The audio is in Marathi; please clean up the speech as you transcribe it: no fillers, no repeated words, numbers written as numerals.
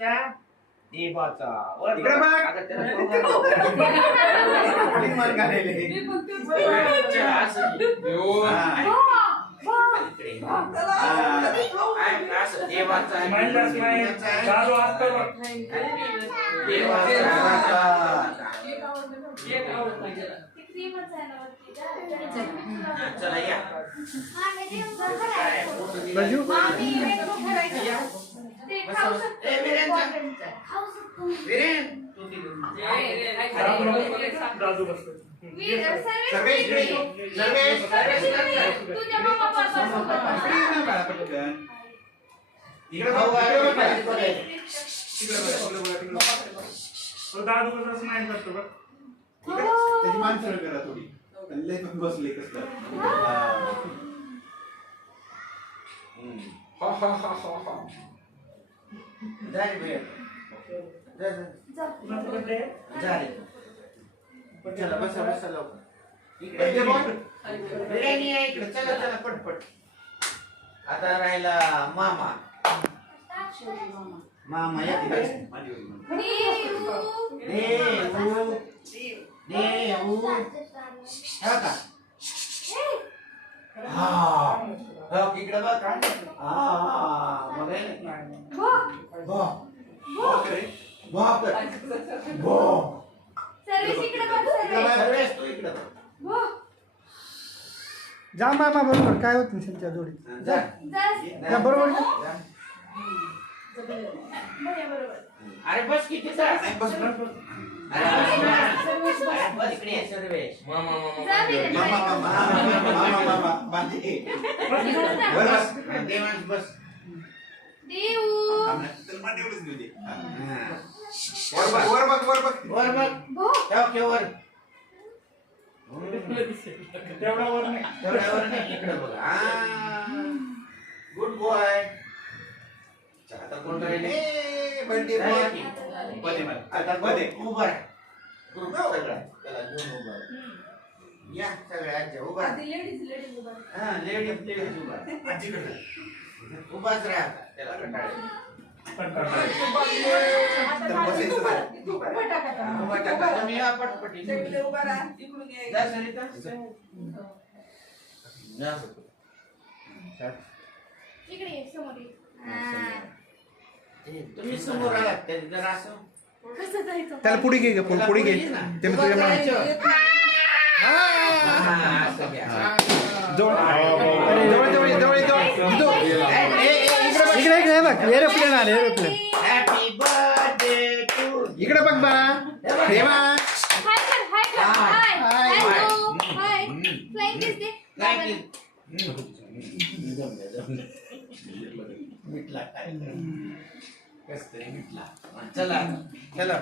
देवाचा देवाचा इकडे बघ. आता त्याला मार घालेले. चला, असं देव. हा. इकडे. असं देवाचा चला या त्याची माणसं करा थोडी लय पण बसले कसलं चला बसा बसा लवकर इकडे बिर्याणी आहे इकडे चला चला पटपट आता राहिला मामा मामा या तिकडे इकडे बघ जा मामा बरोबर काय होत नाही त्या जोडी जा बरोबर अरे बस किती बस इकडे सर्वेश देवांश बस वर बघ वर बघ वर तेवढ्यावर नाही इकडे बघ गुड बॉय आता कोण राहिले आता उभा सगळा त्याला घेऊन उभा या सगळ्या आज्या उभा हा लेडीज उभा उभाच राहा त्याला कंटाळे तुम्ही या पटपटी जा सरिता तुम्ही समोर आलात तरी जरा असं त्याला पुढे घे ग पुढे घे ते मी तुझ्या इकडे इकडे बघ एरोप्लेन आले एरोप्लेन हॅपी बर्थडे टू इकडे बघ बा देवा मिटला काय कसतरी मिटला चला चला